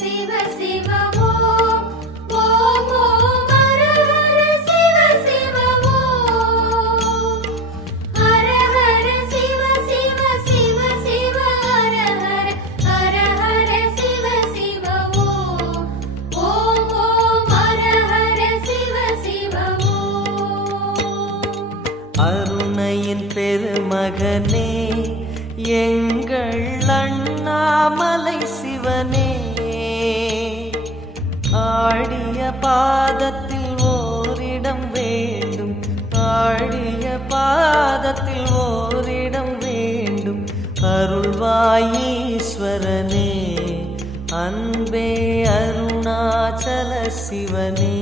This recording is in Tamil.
சிவ சிவ ஓம் ஓம் ஓம் ஹர ஹர சிவ சிவ ஓம் ஹர ஹர சிவ சிவ சிவ சிவ ஹர ஹர ஹர ஹர சிவ சிவ ஓம் ஓம் ஓம் ஹர ஹர சிவ சிவ ஓம். அருணையின் பெருமகனே எங்கள் அண்ணாமலை சிவனே, ஆடிய பாதத்தில் ஓரிடம் வேண்டும், ஆடிய பாதத்தில் ஓரிடம் வேண்டும். அருள்வாயீஸ்வரனே, அன்பே அருணாச்சல சிவனே.